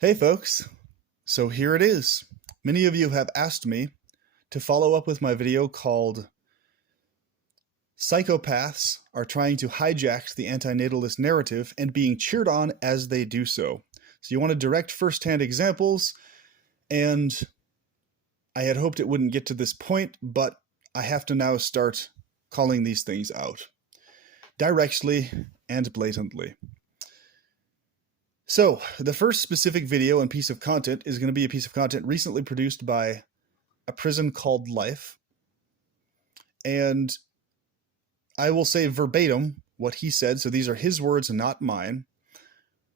Hey folks, so here it is. Many of you have asked me to follow up with my video called Psychopaths Are Trying to Hijack the Antinatalist Narrative and Being Cheered On as They Do So. So you want direct first-hand examples, and I had hoped it wouldn't get to this point, but I have to now start calling these things out directly and blatantly. So, the first specific video and piece of content is going to be a piece of content recently produced by a prison called Life. And I will say verbatim what he said, so these are his words and not mine.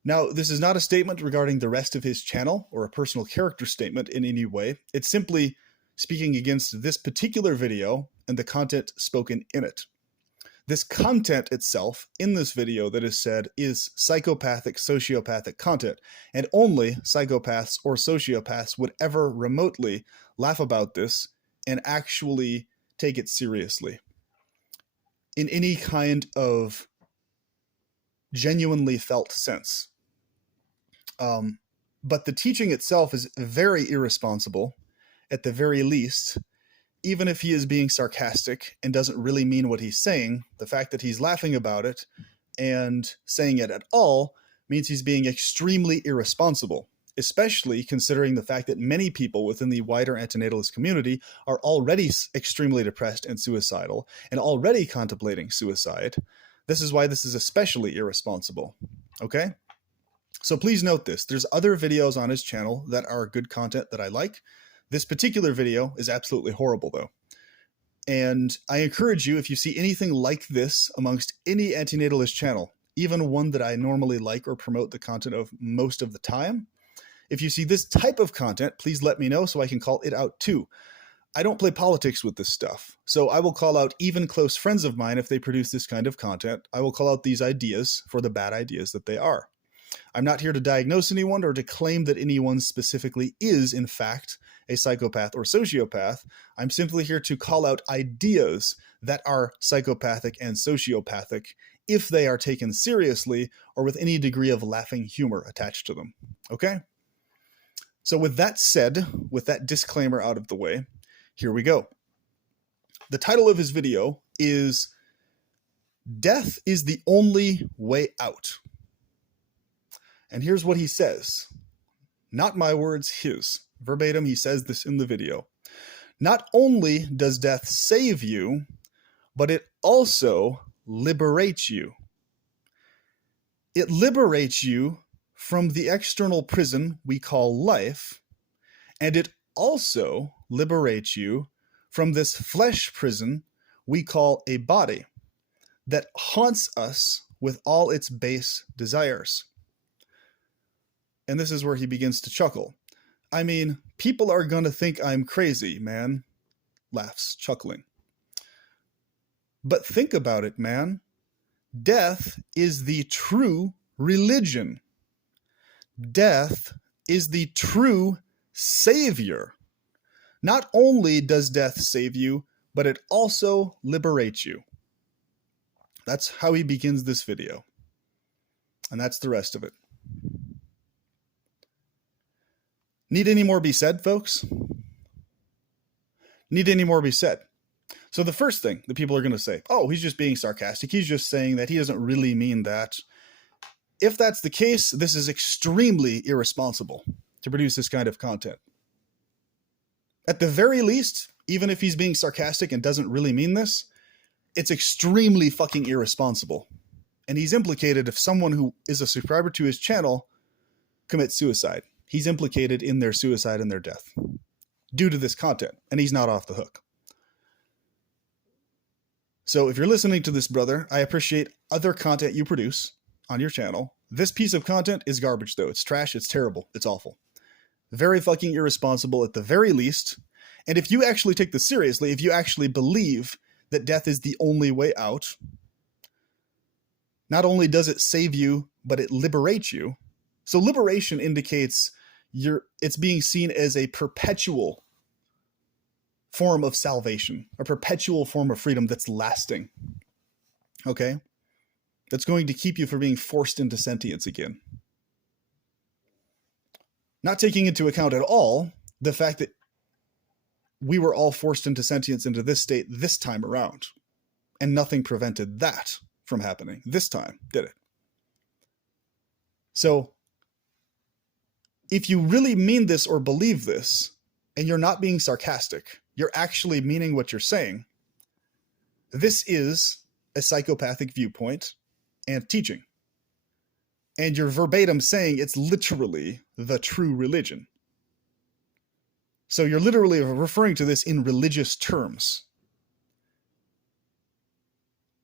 Now, this is not a statement regarding the rest of his channel or a personal character statement in any way. It's simply speaking against this particular video and the content spoken in it. This content itself in this video that is said is psychopathic, sociopathic content, and only psychopaths or sociopaths would ever remotely laugh about this and actually take it seriously in any kind of genuinely felt sense. But the teaching itself is very irresponsible, at the very least. Even if he is being sarcastic and doesn't really mean what he's saying, the fact that he's laughing about it and saying it at all means he's being extremely irresponsible, especially considering the fact that many people within the wider antinatalist community are already extremely depressed and suicidal and already contemplating suicide. This is why this is especially irresponsible. Okay? So please note this. There's other videos on his channel that are good content that I like. This particular video is absolutely horrible, though. And I encourage you, if you see anything like this amongst any antinatalist channel, even one that I normally like or promote the content of most of the time, if you see this type of content, please let me know so I can call it out too. I don't play politics with this stuff, so I will call out even close friends of mine if they produce this kind of content. I will call out these ideas for the bad ideas that they are. I'm not here to diagnose anyone or to claim that anyone specifically is, in fact, a psychopath or sociopath. I'm simply here to call out ideas that are psychopathic and sociopathic if they are taken seriously or with any degree of laughing humor attached to them. Okay? So with that said, with that disclaimer out of the way, here we go. The title of his video is Death is the Only Way Out. And here's what he says. Not my words, his. Verbatim, he says this in the video. Not only does death save you, but it also liberates you. It liberates you from the external prison we call life, and it also liberates you from this flesh prison we call a body that haunts us with all its base desires. And this is where he begins to chuckle. I mean, people are going to think I'm crazy, man. Laughs, chuckling. But think about it, man. Death is the true religion. Death is the true savior. Not only does death save you, but it also liberates you. That's how he begins this video. And that's the rest of it. Need any more be said, folks? Need any more be said? So the first thing that people are going to say, oh, he's just being sarcastic. He's just saying that. He doesn't really mean that. If that's the case, this is extremely irresponsible to produce this kind of content. At the very least, even if he's being sarcastic and doesn't really mean this, it's extremely fucking irresponsible. And he's implicated if someone who is a subscriber to his channel commits suicide. He's implicated in their suicide and their death due to this content, and he's not off the hook. So if you're listening to this, brother, I appreciate other content you produce on your channel. This piece of content is garbage, though. It's trash. It's terrible. It's awful. Very fucking irresponsible at the very least. And if you actually take this seriously, if you actually believe that death is the only way out, not only does it save you, but it liberates you. So liberation indicates it's being seen as a perpetual form of salvation, a perpetual form of freedom that's lasting. Okay? That's going to keep you from being forced into sentience again. Not taking into account at all the fact that we were all forced into sentience into this state this time around, and nothing prevented that from happening this time, did it? So if you really mean this or believe this, and you're not being sarcastic, you're actually meaning what you're saying, this is a psychopathic viewpoint and teaching. And you're verbatim saying it's literally the true religion. So you're literally referring to this in religious terms.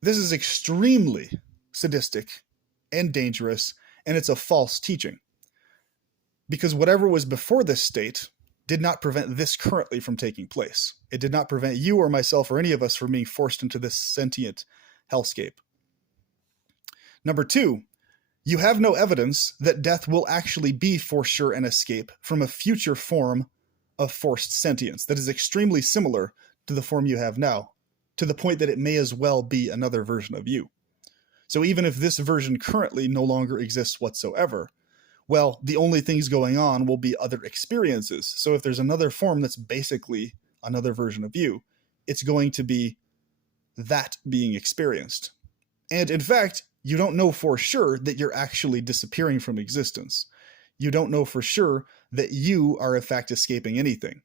This is extremely sadistic and dangerous, and it's a false teaching. Because whatever was before this state did not prevent this currently from taking place. It did not prevent you or myself or any of us from being forced into this sentient hellscape. Number two, you have no evidence that death will actually be for sure an escape from a future form of forced sentience that is extremely similar to the form you have now, to the point that it may as well be another version of you. So even if this version currently no longer exists whatsoever, well, the only things going on will be other experiences. So if there's another form that's basically another version of you, it's going to be that being experienced. And in fact, you don't know for sure that you're actually disappearing from existence. You don't know for sure that you are in fact escaping anything.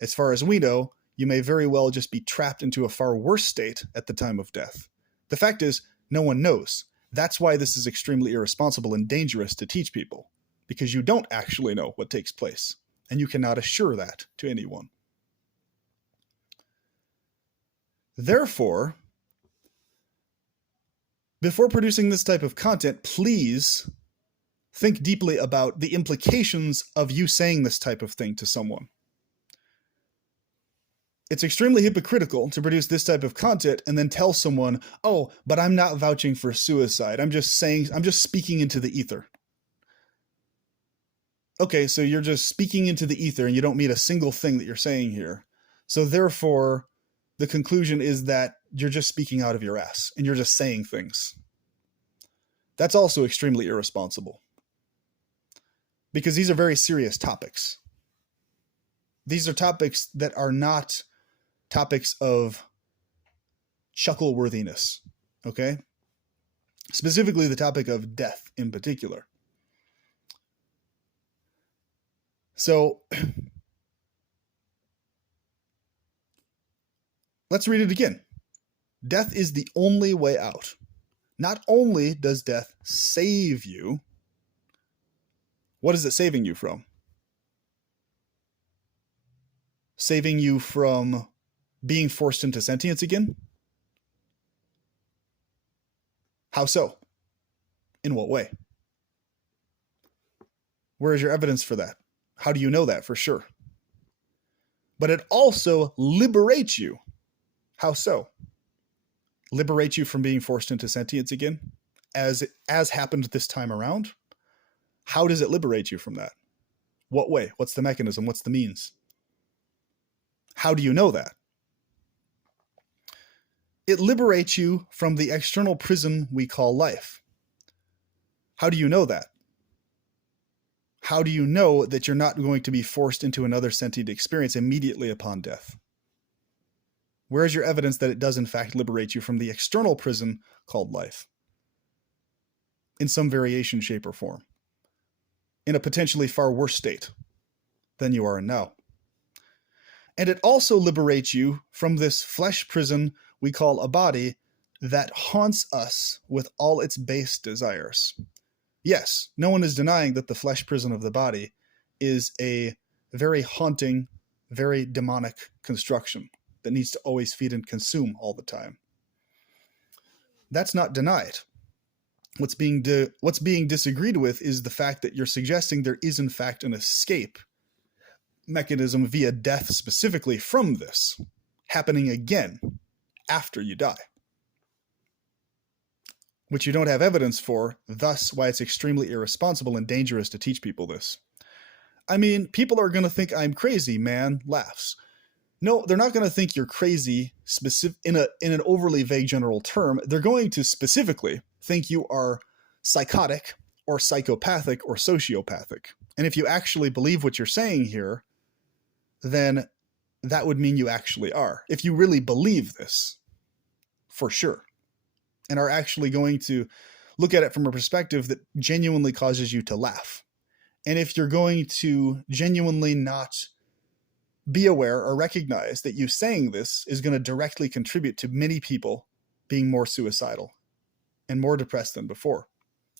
As far as we know, you may very well just be trapped into a far worse state at the time of death. The fact is, no one knows. That's why this is extremely irresponsible and dangerous to teach people, because you don't actually know what takes place, and you cannot assure that to anyone. Therefore, before producing this type of content, please think deeply about the implications of you saying this type of thing to someone. It's extremely hypocritical to produce this type of content and then tell someone, oh, but I'm not vouching for suicide. I'm just speaking into the ether. Okay, so you're just speaking into the ether and you don't mean a single thing that you're saying here. So therefore, the conclusion is that you're just speaking out of your ass and you're just saying things. That's also extremely irresponsible, because these are very serious topics. These are topics that are not topics of chuckle-worthiness, okay? Specifically the topic of death in particular. So let's read it again. Death is the only way out. Not only does death save you, what is it saving you from? Saving you from being forced into sentience again? How so? In what way? Where is your evidence for that? How do you know that for sure? But it also liberates you. How so? Liberate you from being forced into sentience again, as happened this time around? How does it liberate you from that? What way? What's the mechanism? What's the means? How do you know that? It liberates you from the external prison we call life. How do you know that? How do you know that you're not going to be forced into another sentient experience immediately upon death? Where is your evidence that it does in fact liberate you from the external prison called life? In some variation, shape, or form. In a potentially far worse state than you are in now. And it also liberates you from this flesh prison we call a body that haunts us with all its base desires. Yes, no one is denying that the flesh prison of the body is a very haunting, very demonic construction that needs to always feed and consume all the time. That's not denied. What's being disagreed with is the fact that you're suggesting there is in fact an escape mechanism via death specifically from this happening again after you die, which you don't have evidence for, thus why it's extremely irresponsible and dangerous to teach people this. I mean, people are going to think I'm crazy, man, laughs. No, they're not going to think you're crazy in an overly vague general term. They're going to specifically think you are psychotic or psychopathic or sociopathic And if you actually believe what you're saying here, then that would mean you actually are. If you really believe this, for sure, and are actually going to look at it from a perspective that genuinely causes you to laugh. And if you're going to genuinely not be aware or recognize that you saying this is going to directly contribute to many people being more suicidal and more depressed than before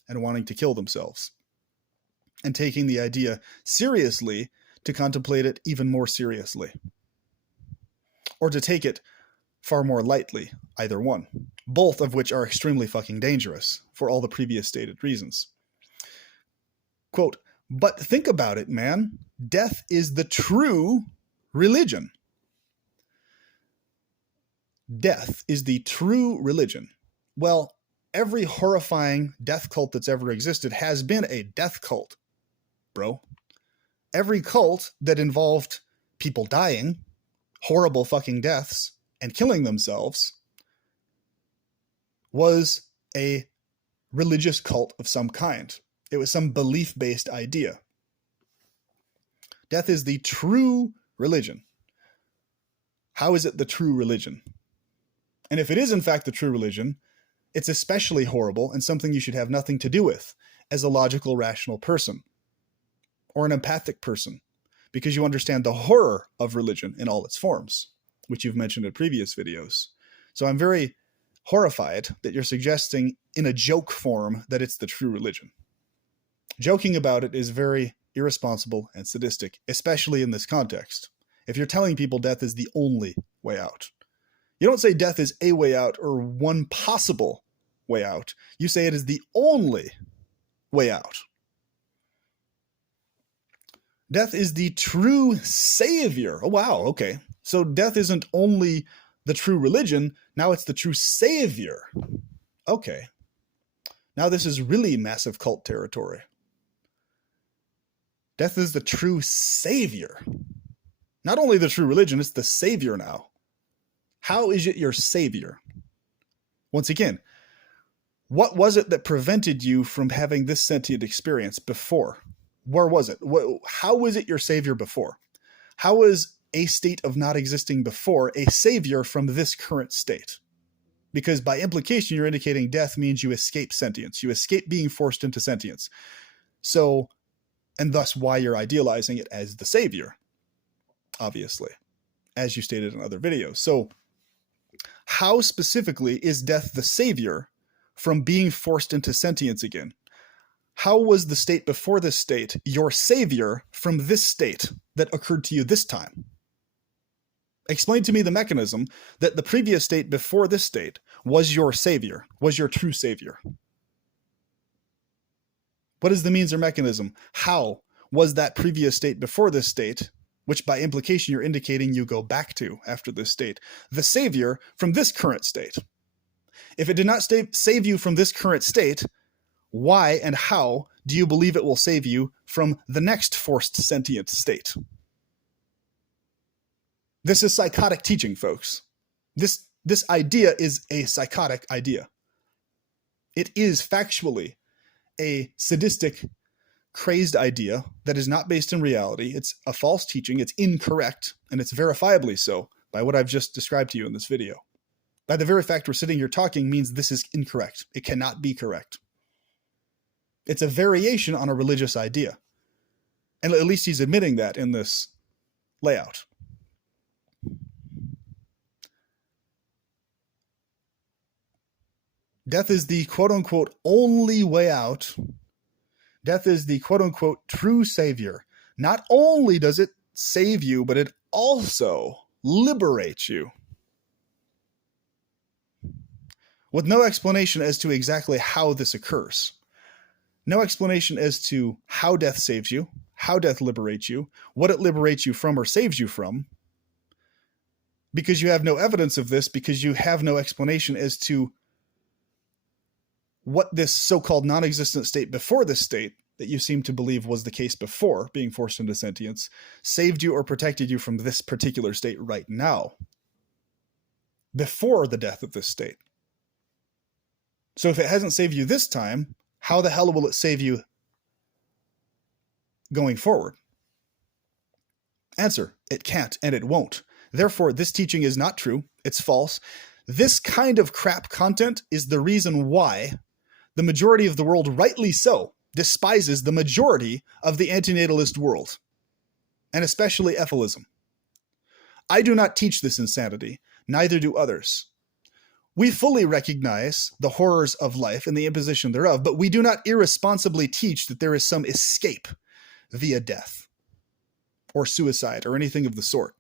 and wanting to kill themselves, and taking the idea seriously to contemplate it even more seriously, or to take it far more lightly, either one, both of which are extremely fucking dangerous for all the previous stated reasons. Quote, but think about it, man. Death is the true religion. Death is the true religion. Well, every horrifying death cult that's ever existed has been a death cult, bro. Every cult that involved people dying, horrible fucking deaths, and killing themselves was a religious cult of some kind. It was some belief-based idea. Death is the true religion. How is it the true religion? And if it is in fact the true religion, it's especially horrible and something you should have nothing to do with as a logical, rational person or an empathic person, because you understand the horror of religion in all its forms, which you've mentioned in previous videos. So I'm very horrified that you're suggesting in a joke form that it's the true religion. Joking about it is very irresponsible and sadistic, especially in this context. If you're telling people death is the only way out, you don't say death is a way out or one possible way out. You say it is the only way out. Death is the true savior. Oh, wow. Okay. So death isn't only the true religion. Now it's the true savior. Okay. Now this is really massive cult territory. Death is the true savior. Not only the true religion, it's the savior now. How is it your savior? Once again, what was it that prevented you from having this sentient experience before? Where was it? How was it your savior before? How was a state of not existing before a savior from this current state? Because by implication, you're indicating death means you escape sentience. You escape being forced into sentience. So, and thus why you're idealizing it as the savior, obviously, as you stated in other videos. So how specifically is death the savior from being forced into sentience again? How was the state before this state your savior from this state that occurred to you this time? Explain to me the mechanism that the previous state before this state was your savior, was your true savior. What is the means or mechanism? How was that previous state before this state, which by implication you're indicating you go back to after this state, the savior from this current state? If it did not save you from this current state, why and how do you believe it will save you from the next forced sentient state? This is psychotic teaching, folks. This idea is a psychotic idea. It is factually a sadistic, crazed idea that is not based in reality. It's a false teaching. It's incorrect, and it's verifiably so by what I've just described to you in this video. By the very fact we're sitting here talking means this is incorrect. It cannot be correct. It's a variation on a religious idea. And at least he's admitting that in this layout. Death is the quote-unquote only way out. Death is the quote-unquote true savior. Not only does it save you, but it also liberates you. With no explanation as to exactly how this occurs. No explanation as to how death saves you, how death liberates you, what it liberates you from or saves you from. Because you have no evidence of this, because you have no explanation as to what this so-called non-existent state before this state that you seem to believe was the case before being forced into sentience saved you or protected you from this particular state right now, before the death of this state. So if it hasn't saved you this time, how the hell will it save you going forward? Answer: it can't and it won't. Therefore, this teaching is not true. It's false. This kind of crap content is the reason why the majority of the world, rightly so, despises the majority of the antinatalist world, and especially ethylism. I do not teach this insanity, neither do others. We fully recognize the horrors of life and the imposition thereof, but we do not irresponsibly teach that there is some escape via death or suicide or anything of the sort.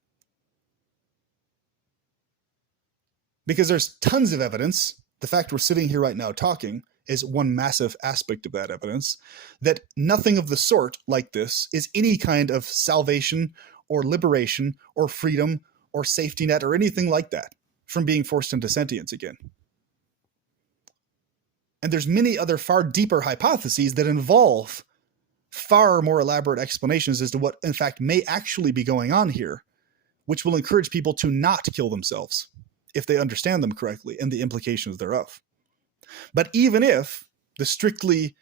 Because there's tons of evidence, the fact we're sitting here right now talking is one massive aspect of that evidence, that nothing of the sort like this is any kind of salvation or liberation or freedom or safety net or anything like that from being forced into sentience again. And there's many other far deeper hypotheses that involve far more elaborate explanations as to what in fact may actually be going on here, which will encourage people to not kill themselves if they understand them correctly and the implications thereof. But even if the strictly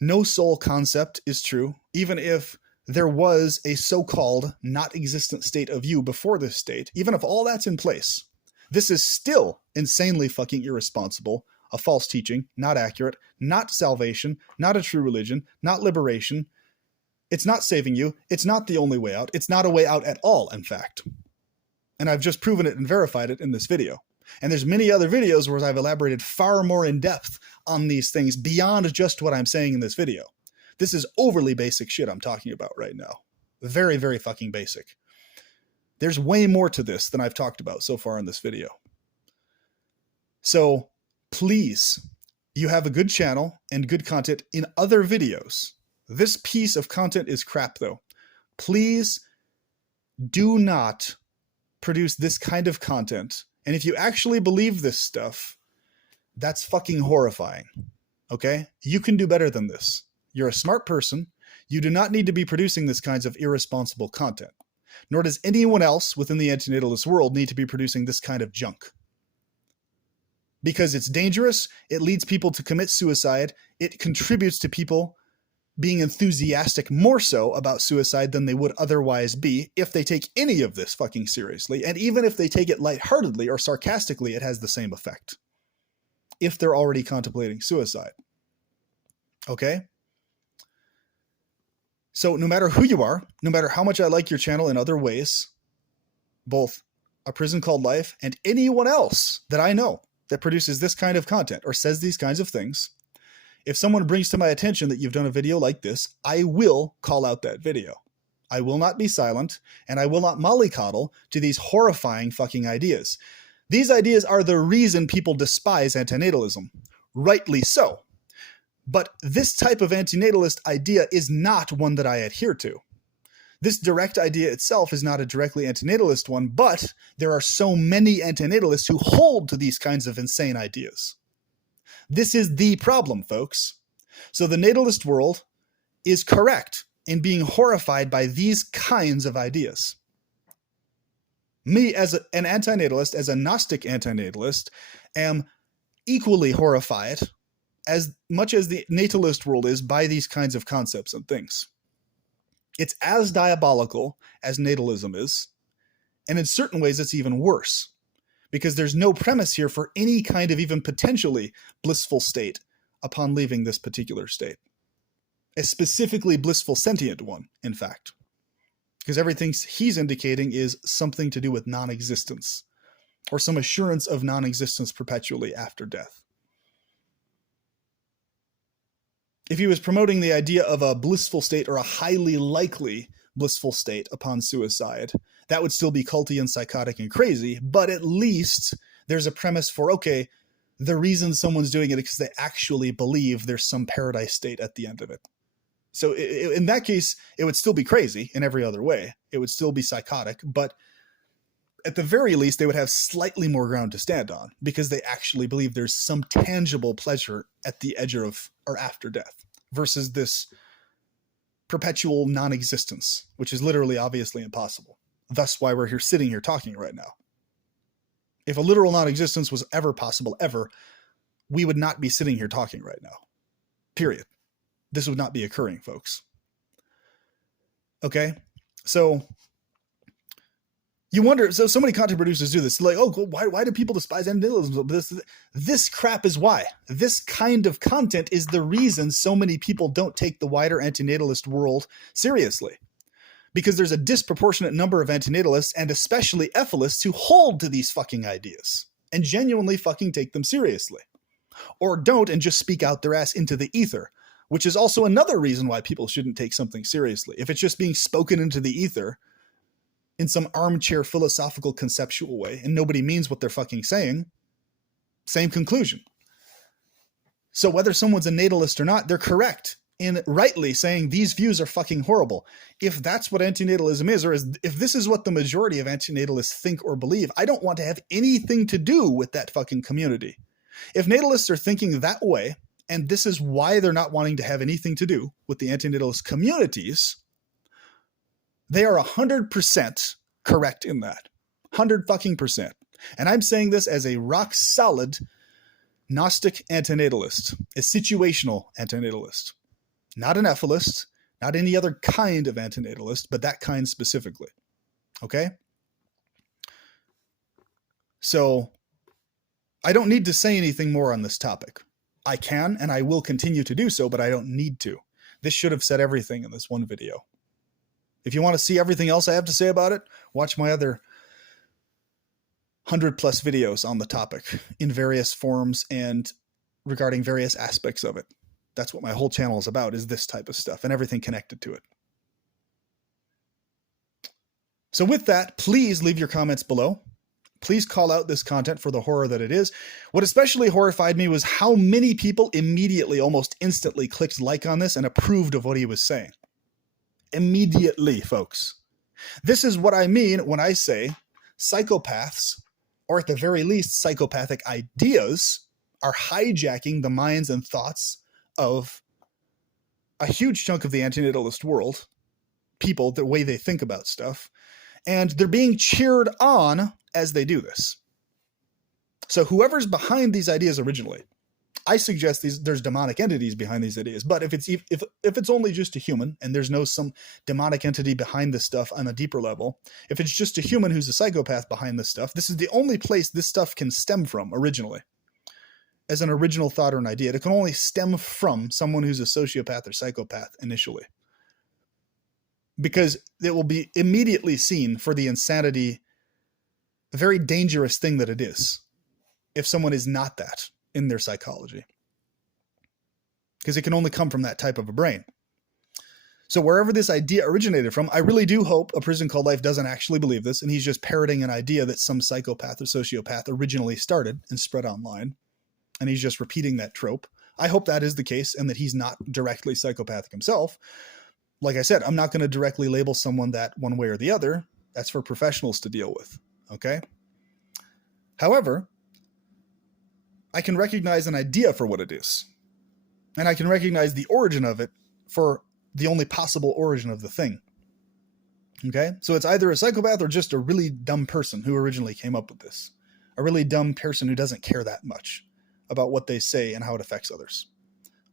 no soul concept is true, even if there was a so-called not existent state of you before this state, even if all that's in place, this is still insanely fucking irresponsible, a false teaching, not accurate, not salvation, not a true religion, not liberation. It's not saving you. It's not the only way out. It's not a way out at all, in fact. And I've just proven it and verified it in this video. And there's many other videos where I've elaborated far more in depth on these things beyond just what I'm saying in this video. This is overly basic shit I'm talking about right now. Very, very fucking basic. There's way more to this than I've talked about so far in this video. So please, you have a good channel and good content in other videos. This piece of content is crap though. Please do not produce this kind of content. And if you actually believe this stuff, that's fucking horrifying. Okay? You can do better than this. You're a smart person. You do not need to be producing this kinds of irresponsible content. Nor does anyone else within the antinatalist world need to be producing this kind of junk. Because it's dangerous, it leads people to commit suicide, it contributes to people being enthusiastic more so about suicide than they would otherwise be if they take any of this fucking seriously. And even if they take it lightheartedly or sarcastically, it has the same effect. If they're already contemplating suicide. Okay? So no matter who you are, no matter how much I like your channel in other ways, both A Prison Called Life and anyone else that I know that produces this kind of content or says these kinds of things, if someone brings to my attention that you've done a video like this, I will call out that video. I will not be silent, and I will not mollycoddle to these horrifying fucking ideas. These ideas are the reason people despise antinatalism. Rightly so. But this type of antinatalist idea is not one that I adhere to. This direct idea itself is not a directly antinatalist one, but there are so many antinatalists who hold to these kinds of insane ideas. This is the problem, folks. So the natalist world is correct in being horrified by these kinds of ideas. Me, as an antinatalist, as a Gnostic antinatalist, am equally horrified as much as the natalist world is by these kinds of concepts and things. It's as diabolical as natalism is, and in certain ways it's even worse. Because there's no premise here for any kind of even potentially blissful state upon leaving this particular state. A specifically blissful sentient one, in fact. Because everything he's indicating is something to do with non-existence, or some assurance of non-existence perpetually after death. If he was promoting the idea of a blissful state or a highly likely blissful state upon suicide, that would still be culty and psychotic and crazy, but at least there's a premise for, okay, the reason someone's doing it is because they actually believe there's some paradise state at the end of it. So in that case, it would still be crazy in every other way. It would still be psychotic, but at the very least, they would have slightly more ground to stand on because they actually believe there's some tangible pleasure at the edge of or after death versus this perpetual non-existence, which is literally obviously impossible. Thus why we're here sitting here talking right now. If a literal non-existence was ever possible, ever, we would not be sitting here talking right now. Period. This would not be occurring, folks. Okay? So you wonder, so many content producers do this. Like, oh, why do people despise antinatalism? This crap is why. This kind of content is the reason so many people don't take the wider antinatalist world seriously. Because there's a disproportionate number of antinatalists and especially ethalists who hold to these fucking ideas and genuinely fucking take them seriously. Or don't and just speak out their ass into the ether, which is also another reason why people shouldn't take something seriously. If it's just being spoken into the ether in some armchair philosophical conceptual way and nobody means what they're fucking saying, same conclusion. So whether someone's a natalist or not, they're correct in rightly saying these views are fucking horrible. If that's what antinatalism is, or if this is what the majority of antinatalists think or believe, I don't want to have anything to do with that fucking community. If natalists are thinking that way, and this is why they're not wanting to have anything to do with the antinatalist communities, they are 100% correct in that. 100%. And I'm saying this as a rock solid Gnostic antinatalist, a situational antinatalist. Not an ethylist, not any other kind of antinatalist, but that kind specifically. Okay? So I don't need to say anything more on this topic. I can and I will continue to do so, but I don't need to. This should have said everything in this one video. If you want to see everything else I have to say about it, watch my other 100+ videos on the topic in various forms and regarding various aspects of it. That's what my whole channel is about, is this type of stuff and everything connected to it. So with that, please leave your comments below. Please call out this content for the horror that it is. What especially horrified me was how many people immediately, almost instantly, clicked like on this and approved of what he was saying. Immediately, folks. This is what I mean when I say psychopaths, or at the very least psychopathic ideas, are hijacking the minds and thoughts of a huge chunk of the antinatalist world, people, the way they think about stuff, and they're being cheered on as they do this. So whoever's behind these ideas originally, I suggest there's demonic entities behind these ideas. But if it's only just a human and there's some demonic entity behind this stuff on a deeper level, if it's just a human who's a psychopath behind this stuff, this is the only place this stuff can stem from originally. As an original thought or an idea, it can only stem from someone who's a sociopath or psychopath initially. Because it will be immediately seen for the insanity, a very dangerous thing that it is, if someone is not that in their psychology. Because it can only come from that type of a brain. So wherever this idea originated from, I really do hope A Prison Called Life doesn't actually believe this, and he's just parroting an idea that some psychopath or sociopath originally started and spread online. And he's just repeating that trope. I hope that is the case and that he's not directly psychopathic himself. Like I said, I'm not going to directly label someone that one way or the other. That's for professionals to deal with. Okay? However, I can recognize an idea for what it is. And I can recognize the origin of it for the only possible origin of the thing. Okay? So it's either a psychopath or just a really dumb person who originally came up with this. A really dumb person who doesn't care that much about what they say and how it affects others.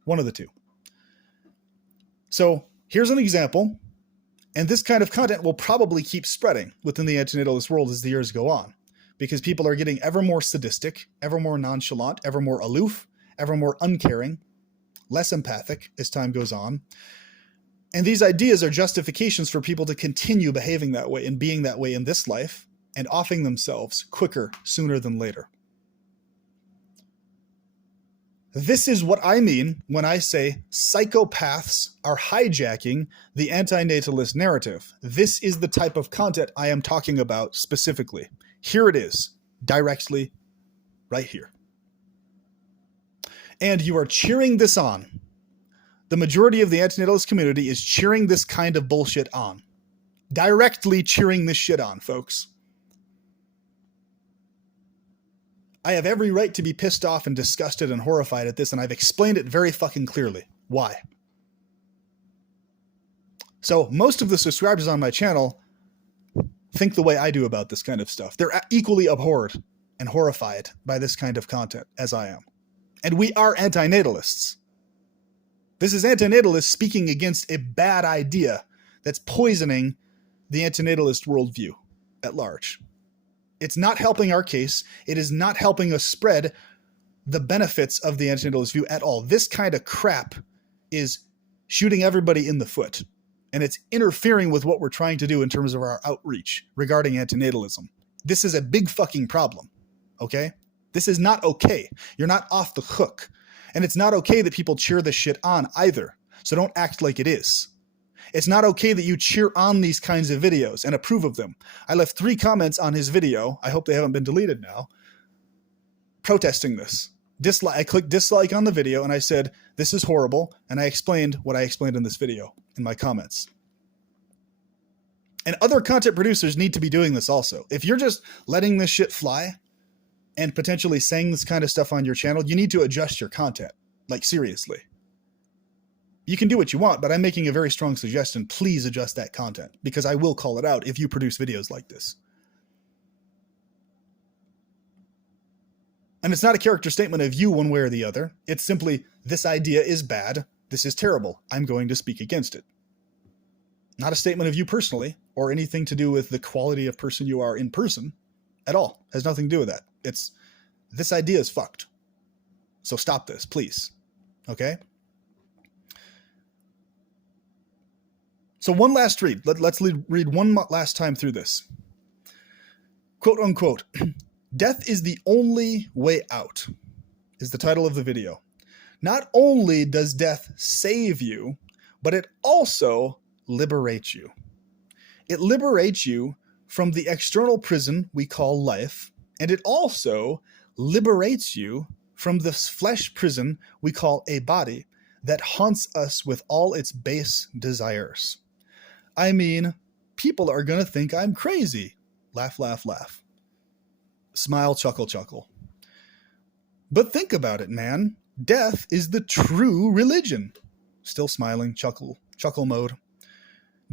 One of the two. So here's an example, and this kind of content will probably keep spreading within the antinatalist world as the years go on, because people are getting ever more sadistic, ever more nonchalant, ever more aloof, ever more uncaring, less empathic as time goes on. And these ideas are justifications for people to continue behaving that way and being that way in this life and offing themselves quicker, sooner than later. This is what I mean when I say psychopaths are hijacking the antinatalist narrative. This is the type of content I am talking about specifically. Here it is, directly right here. And you are cheering this on. The majority of the antinatalist community is cheering this kind of bullshit on. Directly cheering this shit on, folks. I have every right to be pissed off and disgusted and horrified at this, and I've explained it very fucking clearly. Why? So most of the subscribers on my channel think the way I do about this kind of stuff. They're equally abhorred and horrified by this kind of content as I am. And we are antinatalists. This is antinatalists speaking against a bad idea that's poisoning the antinatalist worldview at large. It's not helping our case. It is not helping us spread the benefits of the antinatalist view at all. This kind of crap is shooting everybody in the foot, and it's interfering with what we're trying to do in terms of our outreach regarding antinatalism. This is a big fucking problem, okay? This is not okay. You're not off the hook. And it's not okay that people cheer this shit on either. So don't act like it is. It's not okay that you cheer on these kinds of videos and approve of them. I left 3 comments on his video. I hope they haven't been deleted now. Protesting this. I clicked dislike on the video and I said, this is horrible. And I explained what I explained in this video in my comments. And other content producers need to be doing this also. If you're just letting this shit fly and potentially saying this kind of stuff on your channel, you need to adjust your content. Like, seriously. You can do what you want, but I'm making a very strong suggestion. Please adjust that content, because I will call it out if you produce videos like this. And it's not a character statement of you one way or the other. It's simply, this idea is bad. This is terrible. I'm going to speak against it. Not a statement of you personally, or anything to do with the quality of person you are in person at all. Has nothing to do with that. It's, this idea is fucked. So stop this, please. Okay? So one last read. Let's read one last time through this. Quote unquote, "Death is the only way out," is the title of the video. Not only does death save you, but it also liberates you. It liberates you from the external prison we call life, and it also liberates you from this flesh prison we call a body that haunts us with all its base desires. I mean, people are going to think I'm crazy. Laugh, laugh, laugh. Smile, chuckle, chuckle. But think about it, man. Death is the true religion. Still smiling, chuckle, chuckle mode.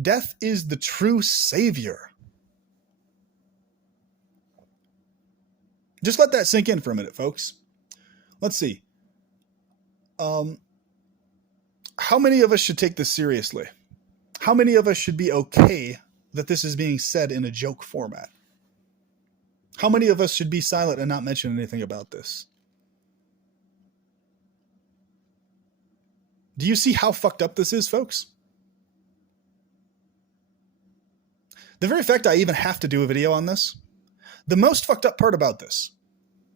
Death is the true savior. Just let that sink in for a minute, folks. Let's see. How many of us should take this seriously? How many of us should be okay that this is being said in a joke format? How many of us should be silent and not mention anything about this? Do you see how fucked up this is, folks? The very fact I even have to do a video on this, the most fucked up part about this,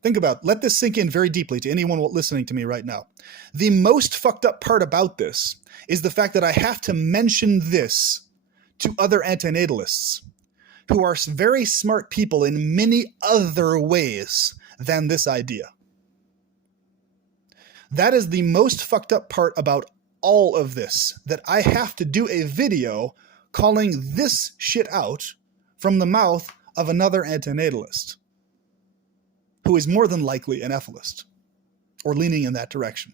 think about, let this sink in very deeply to anyone listening to me right now. The most fucked up part about this is the fact that I have to mention this to other antinatalists who are very smart people in many other ways than this idea. That is the most fucked up part about all of this, that I have to do a video calling this shit out from the mouth of another antinatalist who is more than likely an ethicist or leaning in that direction.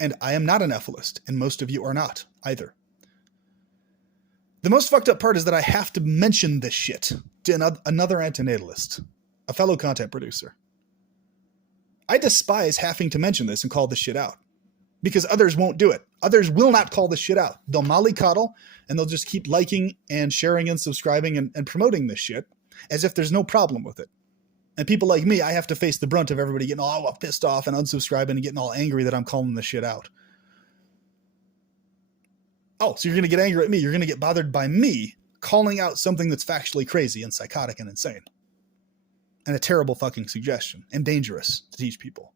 And I am not an ethicist, and most of you are not either. The most fucked up part is that I have to mention this shit to another antinatalist, a fellow content producer. I despise having to mention this and call this shit out because others won't do it. Others will not call this shit out. They'll mollycoddle and they'll just keep liking and sharing and subscribing and promoting this shit as if there's no problem with it. And people like me, I have to face the brunt of everybody getting all pissed off and unsubscribing and getting all angry that I'm calling this shit out. Oh, so you're going to get angry at me. You're going to get bothered by me calling out something that's factually crazy and psychotic and insane. And a terrible fucking suggestion and dangerous to teach people.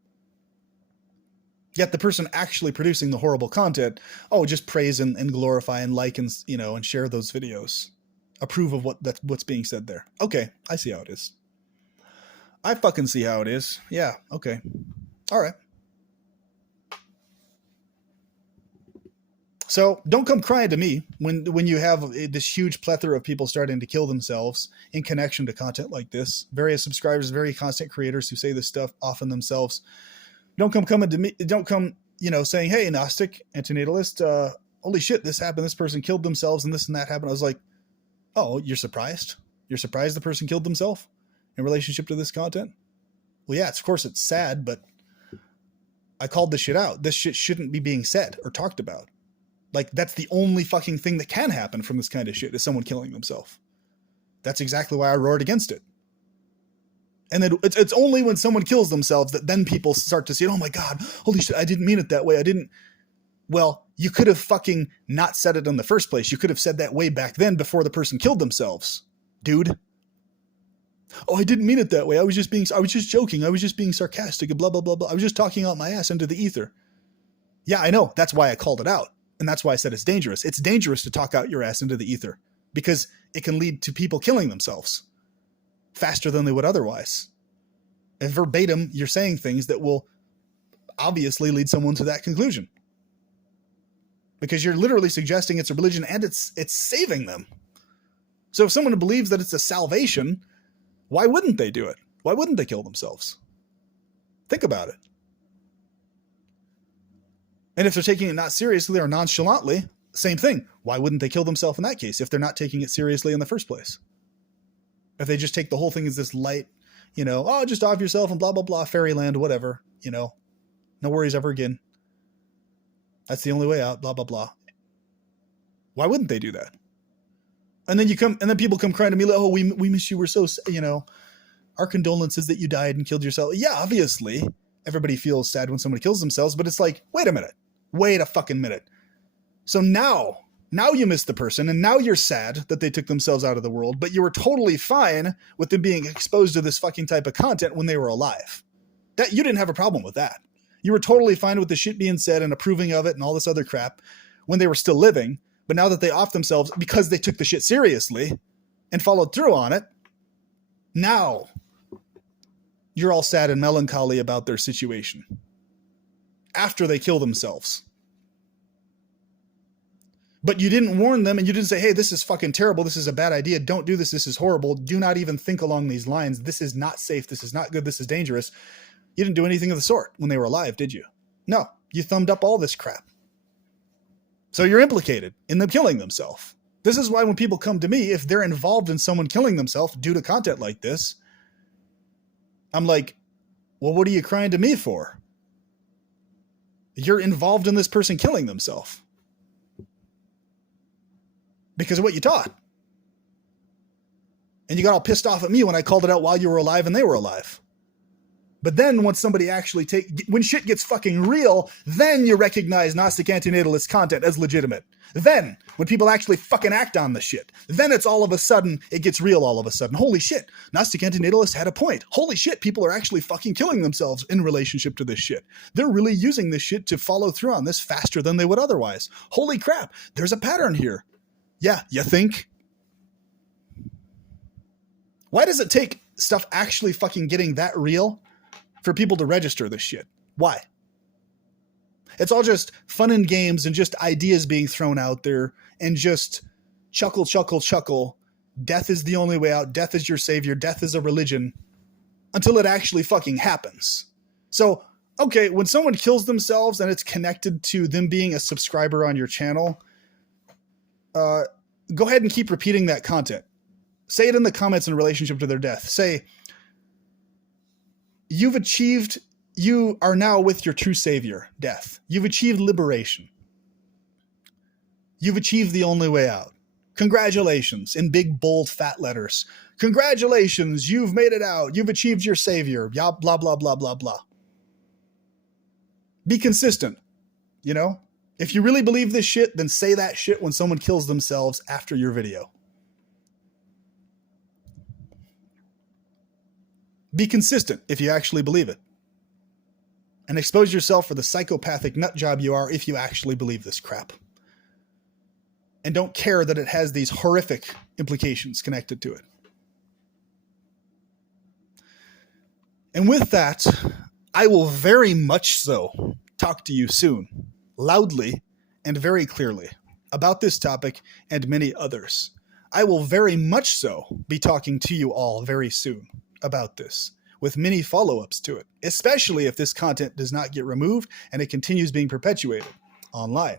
Yet the person actually producing the horrible content, just praise and glorify and like and, and share those videos. Approve of what's being said there. Okay, I see how it is. I fucking see how it is. Yeah, okay. All right. So don't come crying to me when you have this huge plethora of people starting to kill themselves in connection to content like this. Various subscribers, very content creators who say this stuff often themselves. Don't come coming to me. Don't come, saying, "Hey, Gnostic, antinatalist, holy shit, this happened. This person killed themselves and this and that happened." I was like, "Oh, you're surprised? You're surprised the person killed themselves in relationship to this content?" Well, yeah, of course it's sad, but I called this shit out. This shit shouldn't be being said or talked about. Like, that's the only fucking thing that can happen from this kind of shit, is someone killing themselves. That's exactly why I roared against it. And then it's only when someone kills themselves that then people start to see, oh my God, holy shit, I didn't mean it that way. I didn't. Well, you could have fucking not said it in the first place. You could have said that way back then before the person killed themselves, dude. Oh, I didn't mean it that way. I was just joking. I was just being sarcastic and blah, blah, blah, blah. I was just talking out my ass into the ether. Yeah, I know. That's why I called it out. And that's why I said it's dangerous. It's dangerous to talk out your ass into the ether because it can lead to people killing themselves faster than they would otherwise. And verbatim, you're saying things that will obviously lead someone to that conclusion. Because you're literally suggesting it's a religion and it's saving them. So if someone believes that it's a salvation, why wouldn't they do it? Why wouldn't they kill themselves? Think about it. And if they're taking it not seriously or nonchalantly, same thing. Why wouldn't they kill themselves in that case if they're not taking it seriously in the first place? If they just take the whole thing as this light, oh, just off yourself and blah, blah, blah, fairyland, whatever, no worries ever again. That's the only way out, blah, blah, blah. Why wouldn't they do that? And then people come crying to me like, oh, we miss you. We're so, our condolences that you died and killed yourself. Yeah, obviously everybody feels sad when somebody kills themselves, but it's like, wait a minute. Wait a fucking minute. So now you miss the person and now you're sad that they took themselves out of the world, but you were totally fine with them being exposed to this fucking type of content when they were alive. That you didn't have a problem with that. You were totally fine with the shit being said and approving of it and all this other crap when they were still living. But now that they off themselves because they took the shit seriously and followed through on it, now you're all sad and melancholy about their situation after they kill themselves. But you didn't warn them and you didn't say, hey, this is fucking terrible. This is a bad idea. Don't do this. This is horrible. Do not even think along these lines. This is not safe. This is not good. This is dangerous. You didn't do anything of the sort when they were alive, did you? No, you thumbed up all this crap. So you're implicated in them killing themselves. This is why when people come to me, if they're involved in someone killing themselves due to content like this, I'm like, well, what are you crying to me for? You're involved in this person killing themselves because of what you taught. And you got all pissed off at me when I called it out while you were alive and they were alive. But then once somebody actually when shit gets fucking real, then you recognize Gnostic antinatalist content as legitimate. Then, when people actually fucking act on the shit, then it's all of a sudden, it gets real all of a sudden. Holy shit, Gnostic antinatalist had a point. Holy shit, people are actually fucking killing themselves in relationship to this shit. They're really using this shit to follow through on this faster than they would otherwise. Holy crap, there's a pattern here. Yeah, you think? Why does it take stuff actually fucking getting that real for people to register this shit? Why? It's all just fun and games and just ideas being thrown out there and just chuckle, chuckle, chuckle. Death is the only way out. Death is your savior. Death is a religion until it actually fucking happens. So, okay, when someone kills themselves and it's connected to them being a subscriber on your channel, go ahead and keep repeating that content. Say it in the comments in relationship to their death. Say, you are now with your true savior, death. You've achieved liberation. You've achieved the only way out. Congratulations, in big, bold, fat letters. Congratulations, you've made it out. You've achieved your savior. Blah, blah, blah, blah, blah, blah. Be consistent, If you really believe this shit, then say that shit when someone kills themselves after your video. Be consistent if you actually believe it. And expose yourself for the psychopathic nut job you are if you actually believe this crap. And don't care that it has these horrific implications connected to it. And with that, I will very much so talk to you soon, loudly and very clearly, about this topic and many others. I will very much so be talking to you all very soon about this, with many follow-ups to it, especially if this content does not get removed and it continues being perpetuated online.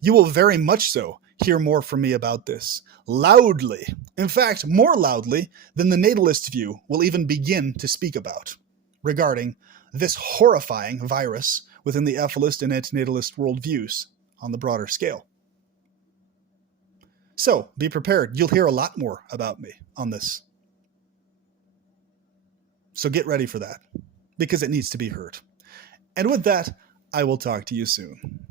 You will very much so hear more from me about this, loudly. In fact, more loudly than the natalist view will even begin to speak about, regarding this horrifying virus within the ephalist and antinatalist worldviews on the broader scale. So be prepared. You'll hear a lot more about me on this. So get ready for that, because it needs to be heard. And with that, I will talk to you soon.